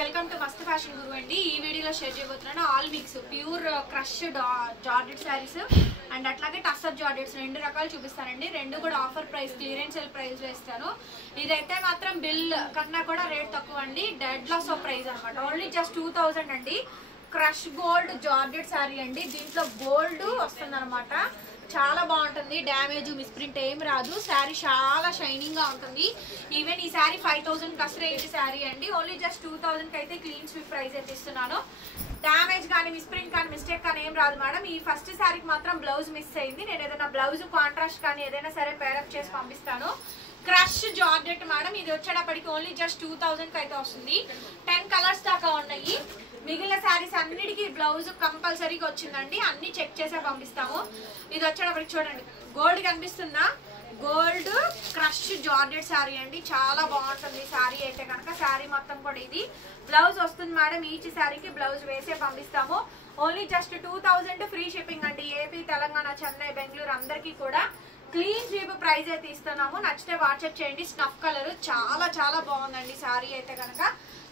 Welcome to మస్త్ fashion గురు అండి. ఈ వీడియోలో షేర్ చేయబోతున్నాను all mix pure crush georgette saris and అట్లాగే టస్సర్ జార్జెట్స్ రెండు రకాలు చూపిస్తానండి. రెండు కూడా offer price clearance sale price లో ఇస్తాను. ఇదైతే మాత్రం బిల్ కన్నా కూడా రేట్ తక్కువ అండి. డెడ్ లాస్ ఆఫ్ ప్రైస్ అనమాట. ఓన్లీ జస్ట్ 2000 అండి. క్రష్ గోల్డ్ జార్జెట్ శారీ అండి. దీంట్లో గోల్డ్ వస్తుంది అనమాట. చాలా బాగుంటుంది. డ్యామేజ్ మిస్ప్రింట్ ఏం రాదు. శారీ చాలా షైనింగ్ గా ఉంటుంది. ఈవెన్ ఈ శారీ 5000 ప్లస్ రేంజ్ శారీ అండి. ఓన్లీ జస్ట్ 2000 కి అయితే క్లీన్ స్వీప్ ప్రైస్ అయితే ఇస్తున్నాను. డ్యామేజ్ కానీ మిస్ప్రింట్ కానీ మిస్టేక్ కానీ ఏం రాదు మేడం. ఈ ఫస్ట్ శారీకి మాత్రం బ్లౌజ్ మిస్ అయింది. నేను ఏదైనా బ్లౌజ్ కాంట్రాస్ట్ కానీ ఏదైనా సరే పేరప్ చేసి పంపిస్తాను. Crush georgette madam. ఇది వచ్చేటప్పటికి ఓన్లీ జస్ట్ 2000 కి అయితే వస్తుంది. 10 కలర్స్ దాకా ఉన్నాయి. మిగిలిన శారీస్ అన్నిటికీ బ్లౌజ్ కంపల్సరీగా వచ్చిందండి. అన్ని చెక్ చేసే పంపిస్తాము. ఇది వచ్చేటప్పటికి చూడండి, గోల్డ్ కనిపిస్తుందా? గోల్డ్ క్రష్ జార్జెట్ శారీ అండి. చాలా బాగుంటుంది శారీ అయితే కనుక. శారీ మొత్తం కూడా ఇది బ్లౌజ్ వస్తుంది మేడం. ఈచ్ శారీకి బ్లౌజ్ వేసే పంపిస్తాము. ఓన్లీ జస్ట్ 2000 ఫ్రీ షిప్పింగ్ అండి. ఏపీ, తెలంగాణ, చెన్నై, బెంగళూరు అందరికీ కూడా క్లీన్ స్వీప్ ప్రైస్ అయితే ఇస్తున్నాము. నచ్చితే వాట్సాప్ చేయండి. స్నఫ్ కలర్ చాలా చాలా బాగుందండి శారీ అయితే కనుక.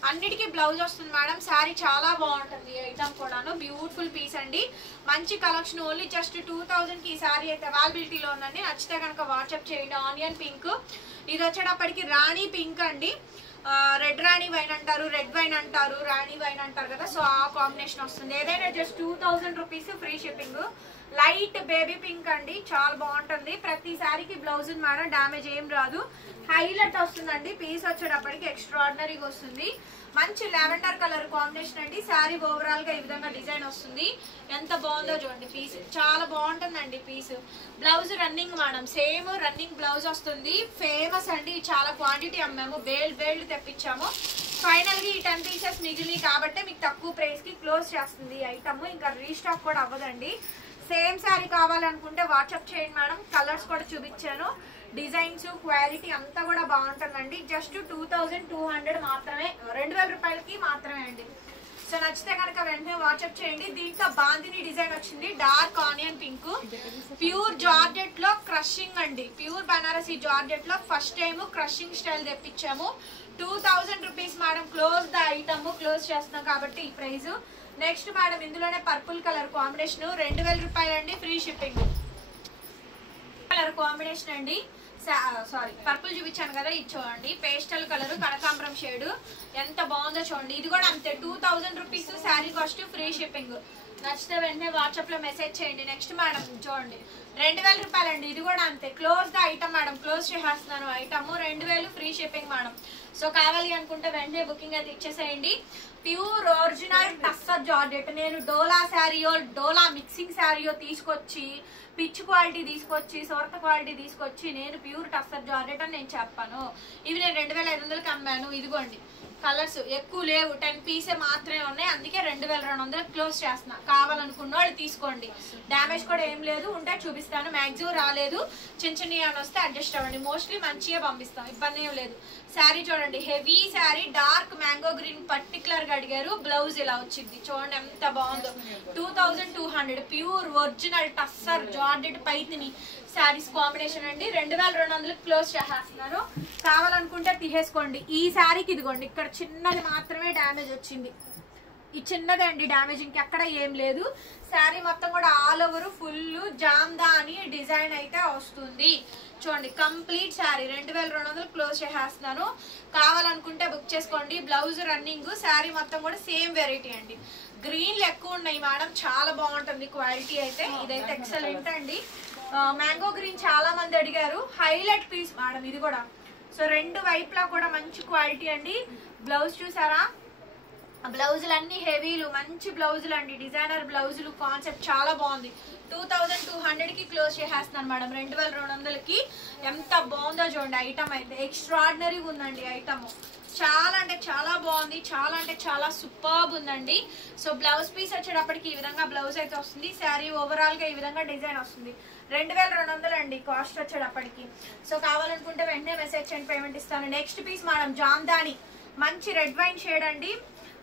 అన్నిటికీ బ్లౌజ్ వస్తుంది మేడం. శారీ చాలా బాగుంటుంది. ఐటమ్ కూడాను బ్యూటిఫుల్ పీస్ అండి. మంచి కలెక్షన్. ఓన్లీ జస్ట్ 2000 కి ఈ శారీ అయితే అవైలబిలిటీలో ఉందండి. నచ్చితే కనుక వాట్సాప్ చేయండి. Onion pink. ఇది వచ్చేటప్పటికి రాణి పింక్ అండి. రెడ్ రాణి వైన్ అంటారు, రెడ్ వైన్ అంటారు, రాణి వైన్ అంటారు కదా. సో ఆ కాంబినేషన్ వస్తుంది. ఏదైనా just 2000 rupees free shipping. Light baby pink అండి. చాలా బాగుంటుంది. ప్రతి శారీకి బ్లౌజ్ మేడం. డ్యామేజ్ ఏం రాదు. హైలైట్ వస్తుందండి. పీస్ వచ్చేటప్పటికి ఎక్స్ట్రాడినరీగా వస్తుంది. మంచి లావెండర్ కలర్ కాంబినేషన్ అండి. శారీ ఓవరాల్ గా ఈ విధంగా డిజైన్ వస్తుంది. ఎంత బాగుందో చూడండి. పీస్ చాలా బాగుంటుందండి. Piece blouse running madam. Same running blouse వస్తుంది. ఫేమస్ అండి. చాలా క్వాంటిటీ అమ్మాము. వేళ్ళు తెప్పించాము. ఫైనల్ గా ఈ 10 పీసెస్ మిగిలినాయి కాబట్టి మీకు తక్కువ ప్రైస్ కి క్లోజ్ చేస్తుంది ఈ ఐటమ్. ఇంకా రీస్టాక్ కూడా అవ్వదండి. సేమ్ శారీ కావాలనుకుంటే వాట్సాప్ చేయండి మేడం. కలర్స్ కూడా చూపించాను. డిజైన్స్ క్వాలిటీ అంతా కూడా బాగుంటుందండి. జస్ట్ 2200 మాత్రమే, 2000 రూపాయలకి మాత్రమే అండి. సో నచ్చితే కనుక వెంటనే వాట్సాప్ చేయండి. దీంట్లో బాందిని డిజైన్ వచ్చింది. Dark onion pink. Pure georgette లో క్రషింగ్ అండి. ప్యూర్ బనారసి జార్జెట్ లో first time crushing style తెప్పించాము. 2000 rupees madam. Close the item. Close చేస్తున్నాం కాబట్టి ఈ ప్రైస్. నెక్స్ట్ మేడం ఇందులోనే పర్పుల్ కలర్ కాంబినేషన్ 2000 రూపాయలు అండి. Free shipping. కలర్ కాంబినేషన్ అండి. సారీ, పర్పుల్ చూపించాను కదా. ఇది చూడండి, పేస్టల్ కలర్ కనకాంబరం షేడ్. ఎంత బాగుందో చూడండి. ఇది కూడా అంతే 2000 rupees. Sari cost free shipping. నచ్చితే వెంటనే వాట్సాప్ లో మెసేజ్ చేయండి. నెక్స్ట్ మేడం చూడండి, 2000 రూపాయలు అండి. ఇది కూడా అంతే. Close the item madam. Close చేసేస్తున్నాను item. 2000 free shipping madam. So కావాలి అనుకుంటే వెంటనే బుకింగ్ అయితే ఇచ్చేసేయండి. Pure original tussar georgette. నేను డోలా శారీయో, డోలా మిక్సింగ్ శారీయో తీసుకొచ్చి, పిచ్ క్వాలిటీ తీసుకొచ్చి, సొరత క్వాలిటీ తీసుకొచ్చి నేను ప్యూర్ టస్సర్ జార్జెట్ అని నేను చెప్పాను. ఇవి నేను 2500కి అమ్మాను. ఇదిగోండి, కలర్స్ ఎక్కువ లేవు. 10 పీసే మాత్రమే ఉన్నాయి. అందుకే 2200 క్లోజ్ చేస్తున్నా. కావాలనుకున్న వాళ్ళు తీసుకోండి. డ్యామేజ్ కూడా ఏం లేదు. ఉంటే చూపిస్తాను. మ్యాక్సిమం రాలేదు. చిన్న అని వస్తే అడ్జస్ట్ అవ్వండి. మోస్ట్లీ మంచిగా పంపిస్తాం. ఇబ్బంది ఏం లేదు. శారీ చూడండి, heavy sari. Dark mango green particular గా అడిగారు. బ్లౌజ్ ఇలా వచ్చింది. చూడండి ఎంత బాగుందో. 2200 pure original tussar georgette Paithani saris combination అండి. 2200 క్లోజ్ చేసేస్తున్నారు. కావాలనుకుంటే తీసేసుకోండి. ఈ శారీకి ఇదిగోండి, ఇక్కడ చిన్నది మాత్రమే డ్యామేజ్ వచ్చింది. ఈ చిన్నదే అండి డ్యామేజ్. ఇంకెక్కడ ఏం లేదు. శారీ మొత్తం కూడా all over full Jamdani design అయితే వస్తుంది. చూడండి, కంప్లీట్ శారీ 2200 క్లోజ్ చేసేస్తున్నాను. కావాలనుకుంటే బుక్ చేసుకోండి. Blouse running. శారీ మొత్తం కూడా సేమ్ వెరైటీ అండి. గ్రీన్లు ఎక్కువ ఉన్నాయి మేడం. చాలా బాగుంటుంది క్వాలిటీ అయితే. ఇదైతే ఎక్సలెంట్ అండి. మ్యాంగో గ్రీన్ చాలా మంది అడిగారు. హైలైట్ పీస్ మేడం ఇది కూడా. సో రెండు వైపులా కూడా మంచి క్వాలిటీ అండి. బ్లౌజ్ చూసారా? బ్లౌజులు అన్ని హెవీలు, మంచి బ్లౌజులు అండి. డిజైనర్ బ్లౌజులు. కాన్సెప్ట్ చాలా బాగుంది. 2200 కి క్లోజ్ చేసేస్తున్నాను మేడం. 2200కి. ఎంత బాగుందో చూడండి. ఐటమ్ అయితే ఎక్స్ట్రాడినరీగా ఉందండి. ఐటమ్ చాలా అంటే చాలా బాగుంది. చాలా అంటే చాలా సూపర్బ్ ఉందండి. సో బ్లౌజ్ పీస్ వచ్చేటప్పటికి ఈ విధంగా బ్లౌజ్ అయితే వస్తుంది. శారీ ఓవరాల్ గా ఈ విధంగా డిజైన్ వస్తుంది. 2200 అండి కాస్ట్ వచ్చేటప్పటికి. సో కావాలనుకుంటే వెంటనే మెసేజ్ చేయండి. పేమెంట్ ఇస్తాను. Next piece madam Jamdani. మంచి రెడ్ వైన్ షేడ్ అండి.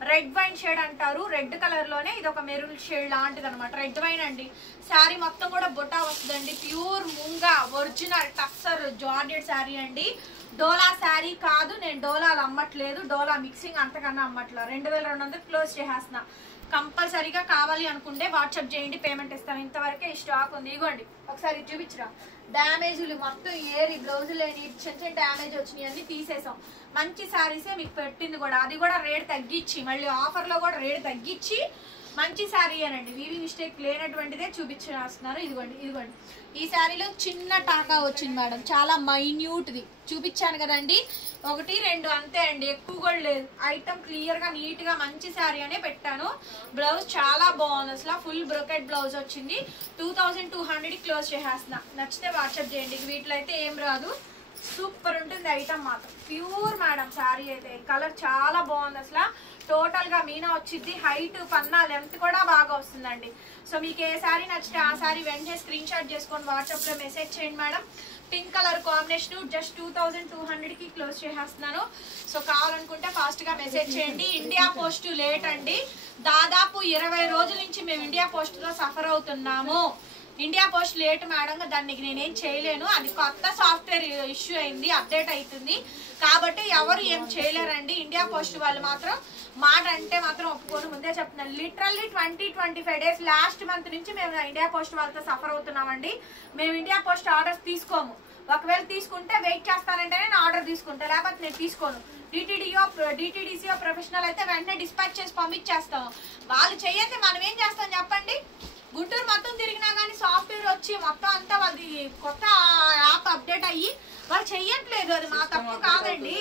రెడ్ వైన్ షేడ్ అంటారు. రెడ్ కలర్ లోనే ఇది ఒక మెరూన్ షేడ్ లాంటిది అనమాట. రెడ్ వైన్ అండి. శారీ మొత్తం కూడా బొటా వస్తుందండి. Pure munga original tussar georgette sari అండి. డోలా శారీ కాదు, నేను డోలాలు అమ్మట్లేదు, డోలా మిక్సింగ్ అంతకన్నా అమ్మట్లేదు. 2200 క్లోజ్ చేసేస్తున్నా. కంపల్సరీగా కావాలి అనుకుంటే వాట్సాప్ చేయండి, పేమెంట్ ఇస్తాను. ఇంతవరకే ఈ స్టాక్ ఉంది. ఇవ్వండి ఒకసారి చూపించరా. డ్యామేజ్లు మొత్తం ఏరి బ్లౌజులు లేని చిన్న చిన్న డ్యామేజ్ వచ్చినాయి అన్ని తీసేసాం. మంచి శారీసే మీకు పెట్టింది కూడా, అది కూడా రేట్ తగ్గించి, మళ్ళీ ఆఫర్లో కూడా రేట్ తగ్గించి మంచి శారీ అనండి. Weaving mistake లేనటువంటిదే చూపించేస్తున్నాను. ఇదిగోండి ఇదిగోండి. ఈ శారీలో చిన్న టాకా వచ్చింది మేడం, చాలా మైన్యూట్ది చూపించాను కదండి. 1 2 అంతే అండి, ఎక్కువ కూడా లేదు. ఐటమ్ క్లియర్గా నీట్గా మంచి శారీ అనే పెట్టాను. బ్లౌజ్ చాలా బాగుంది, అసలు ఫుల్ బ్రోకెట్ బ్లౌజ్ వచ్చింది. 2200 క్లోజ్ చేసేస్తున్నా. నచ్చితే వాట్సాప్ చేయండి. వీటిలో అయితే ఏం రాదు, సూపర్ ఉంటుంది ఐటమ్ మాత్రం. ప్యూర్ మేడం శారీ అయితే, కలర్ చాలా బాగుంది. అసలు టోటల్ గా మీనా వచ్చింది. హైట్ పన్నా లెంత్ కూడా బాగా వస్తుందండి. సో మీకు ఏ శారీ నచ్చితే ఆ శారీ వెంటనే స్క్రీన్ షాట్ చేసుకొని వాట్సాప్ లో మెసేజ్ చేయండి madam. Pink colour combination just 2200 కి క్లోజ్ చేసేస్తున్నాను. సో కావాలనుకుంటే ఫాస్ట్ గా మెసేజ్ చేయండి. ఇండియా పోస్ట్ లేట్ అండి, దాదాపు 20 రోజుల నుంచి మేము ఇండియా పోస్ట్ లో సఫర్ అవుతున్నాము. ఇండియా పోస్ట్ లేట్ మేడం, దానికి నేనేం చేయలేను. అది కొత్త సాఫ్ట్వేర్ ఇష్యూ అయింది, అప్డేట్ అవుతుంది కాబట్టి ఎవరు ఏం చేయలేరండి. ఇండియా పోస్ట్ వాళ్ళు మాత్రం మాట అంటే మాత్రం ఒప్పుకోను, ముందే చెప్తున్నాను. లిటరల్లీ 20-25 డేస్ లాస్ట్ మంత్ నుంచి మేము ఇండియా పోస్ట్ వాళ్ళతో సఫర్ అవుతున్నామండి. మేము ఇండియా పోస్ట్ ఆర్డర్స్ తీసుకోము. ఒకవేళ తీసుకుంటే వెయిట్ చేస్తానంటే నేను ఆర్డర్ తీసుకుంటా, లేకపోతే నేను తీసుకోను. డిటిడిసిఓ ప్రొఫెషనల్ అయితే వెంటనే డిస్పాచ్ చేసి పంపించేస్తాము. వాళ్ళు చెయ్యండి, మనం ఏం చేస్తాం చెప్పండి. గుంటూరు మొత్తం తిరిగినా కానీ సాఫ్ట్వేర్ వచ్చి మొత్తం అంతా వాళ్ళది కొత్త యాప్ అప్డేట్ అయ్యి వాళ్ళు చెయ్యట్లేదు. అది మా తప్పు కాదండి,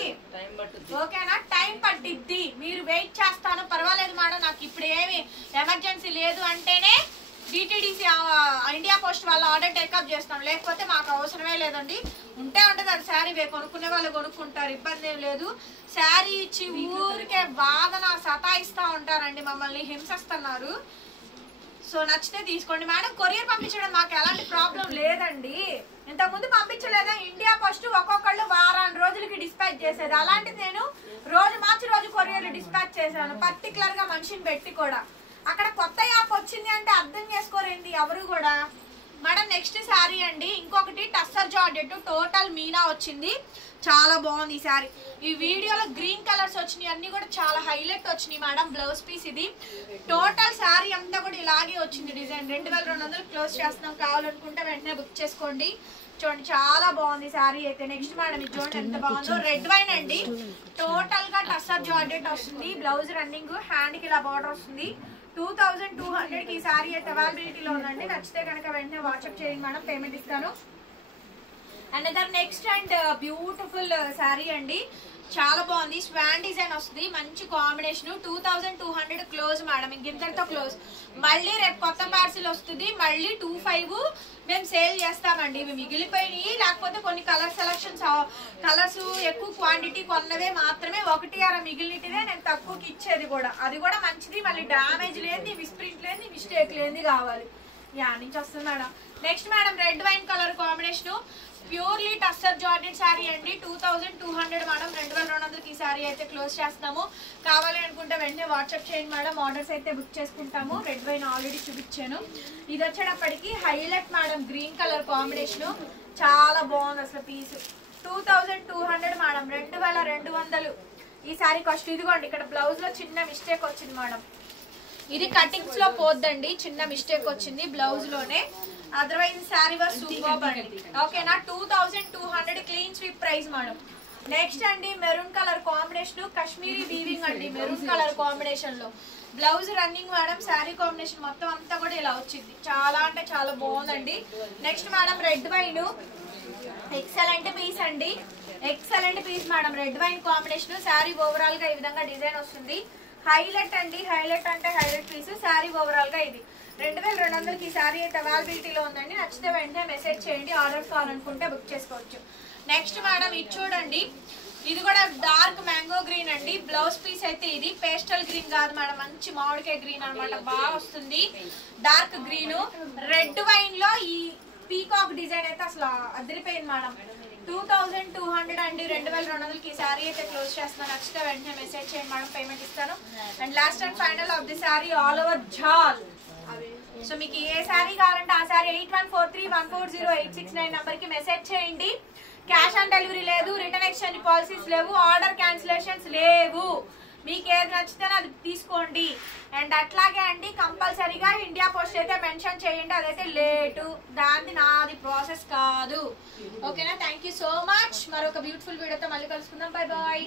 ఓకేనా. టైం పట్టిద్ది, మీరు వెయిట్ చేస్తాను పర్వాలేదు మేడం, నాకు ఇప్పుడు ఏమి ఎమర్జెన్సీ లేదు అంటేనే డిటిడిసి ఇండియా పోస్ట్ వాళ్ళ ఆర్డర్ టేకప్ చేస్తాం, లేకపోతే మాకు అవసరమే లేదండి. ఉంటే ఉంటుంది, అది శారీ కొనుక్కునే వాళ్ళు కొనుక్కుంటారు, ఇబ్బంది ఏం లేదు. శారీ ఇచ్చి ఊరికే బాధన సతాయిస్తూ ఉంటారండి, మమ్మల్ని హింసిస్తున్నారు. సో నచ్చితే తీసుకోండి మేడం. కొరియర్ పంపించడం మాకు ఎలాంటి ప్రాబ్లం లేదండి. ఇంతకుముందు పంపించలేదా, ఇండియా పోస్ట్ ఒక్కొక్కళ్ళు వారాన్ని రోజులకి డిస్పాచ్ చేసేది, అలాంటిది నేను రోజు మార్చి రోజు కొరియర్ డిస్పాచ్ చేశాను, పర్టికులర్ గా మనిషిని పెట్టి కూడా. అక్కడ కొత్త యాప్ వచ్చింది అంటే అర్థం చేసుకోరేంది ఎవరు కూడా మేడం. నెక్స్ట్ శారీ అండి, ఇంకొకటి టస్సర్ జార్జెట్ టోటల్ మీనా వచ్చింది, చాలా బాగుంది ఈ శారీ. ఈ వీడియోలో గ్రీన్ కలర్స్ వచ్చినాయి, అన్ని కూడా చాలా హైలైట్ వచ్చినాయి మేడం. బ్లౌజ్ పీస్ ఇది, టోటల్ శారీ అంతా కూడా ఇలాగే వచ్చింది డిజైన్. 2200 క్లోజ్ చేస్తున్నాం, కావాలనుకుంటే వెంటనే బుక్ చేసుకోండి. చూడండి చాలా బాగుంది శారీ అయితే. నెక్స్ట్ మేడం ఇది చూడండి ఎంత బాగుందో, రెడ్ వైన్ అండి. టోటల్ గా టస్సర్ జార్జెట్ వస్తుంది, బ్లౌజ్ రన్నింగ్, హ్యాండ్ కి ఇలా బార్డర్ వస్తుంది. 2200 కి ఈ శారీ అయితే అవైలబిలిటీలో ఉందండి. నచ్చితే కనుక వెంటనే వాట్సాప్ చేయండి మేడం, పేమెంట్ ఇస్తాను. Another next and beautiful sari అండి, చాలా బాగుంది. స్వాన్ డిజైన్ వస్తుంది, మంచి కాంబినేషన్. 2200 close madam, ఇంకింతటితో close. మళ్ళీ రేపు కొత్త పార్సిల్ వస్తుంది, మళ్ళీ 25 మేము సేల్ చేస్తామండి. ఇవి మిగిలిపోయినాయి, లేకపోతే కొన్ని కలర్ సెలక్షన్స్, కలర్స్ ఎక్కువ క్వాంటిటీ కొన్నవే మాత్రమే, 1-6 మిగిలినటివే నేను తక్కువకి ఇచ్చేది కూడా. అది కూడా మంచిది, మళ్ళీ డ్యామేజ్ లేని, మిస్ప్రింట్ లేని, మిస్టేక్ లేని కావాలి. యా నుంచి వస్తుంది madam. Next madam red wine colour combination, purely tussar georgette sari అండి. 2200 మేడం, 2200 ఈ శారీ అయితే క్లోజ్ చేస్తాము. కావాలి అనుకుంటే వెంటనే వాట్సాప్ చేయండి మేడం, ఆర్డర్స్ అయితే బుక్ చేసుకుంటాము. రెడ్ వైన్ ఆల్రెడీ చూపించాను. ఇది వచ్చేటప్పటికి highlight madam, green colour combination, చాలా బాగుంది అసలు పీస్. 2200 మేడం, 2200 ఈ శారీ కాస్ట్. ఇదిగోండి ఇక్కడ బ్లౌజ్ లో చిన్న మిస్టేక్ వచ్చింది మేడం, ఇది కటింగ్స్ లో పోద్దండి, చిన్న మిస్టేక్ వచ్చింది బ్లౌజ్ లోనే. అదర్వైజ్ శారీ వాస్ సూపర్ అండి, ఓకేనా. 2200 clean sweep price madam. Next అండి maroon colour combination, Kashmiri weaving అండి, మెరూన్ కలర్ కాంబినేషన్ లో blouse running madam. Sari combination మొత్తం అంతా కూడా ఇలా వచ్చింది, చాలా అంటే చాలా బాగుందండి. Next madam red wine, excellent piece అండి, excellent piece madam. Red wine combination, sari overall గా ఈ విధంగా డిజైన్ వస్తుంది. హైలైట్ అండి, హైలైట్ అంటే హైలైట్ పీస్. శారీ ఓవరాల్ గా ఇది 2200 ఈ శారీ అయితే అవైలబిలిటీలో ఉందండి. నచ్చితే వెంటనే మెసేజ్ చేయండి, ఆర్డర్స్ కావాలనుకుంటే బుక్ చేసుకోవచ్చు. నెక్స్ట్ మేడం ఇది చూడండి, ఇది కూడా డార్క్ మ్యాంగో గ్రీన్ అండి. బ్లౌజ్ పీస్ అయితే ఇది పేస్టల్ గ్రీన్ కాదు మేడం, మంచి మామిడికాయ గ్రీన్ అనమాట, బాగా వస్తుంది. డార్క్ గ్రీన్ రెడ్ వైన్ లో ఈ పీకాక్ డిజైన్ అయితే అసలు అదిరిపోయింది మేడం. 2200 అండి, 2200 ఈ శారీ అయితే క్లోజ్ చేస్తున్నాను. నచ్చితే వెంటనే మెసేజ్ చేయండి మేడం, పేమెంట్ ఇస్తాను. And last and final of the sari all over జాల్. సో మీకు ఏ శారీ కావాలంటే ఆ శారీ 8143140869 నంబర్ కి మెసేజ్ చేయండి. క్యాష్ ఆన్ డెలివరీ లేదు, రిటర్న్ ఎక్స్చేంజ్ పాలసీస్ లేవు, ఆర్డర్ క్యాన్సిలేషన్స్ లేవు. మీకు ఏది నచ్చితే అది తీసుకోండి. అండ్ అట్లాగే అండి కంపల్సరీగా ఇండియా పోస్ట్ అయితే మెన్షన్ చేయండి, అదైతే లేటు, దాన్ని నాది ప్రాసెస్ కాదు. ఓకేనా? Thank you so much. మరొక బ్యూటిఫుల్ వీడియోతో మళ్ళీ కలుసుకుందాం. Bye bye.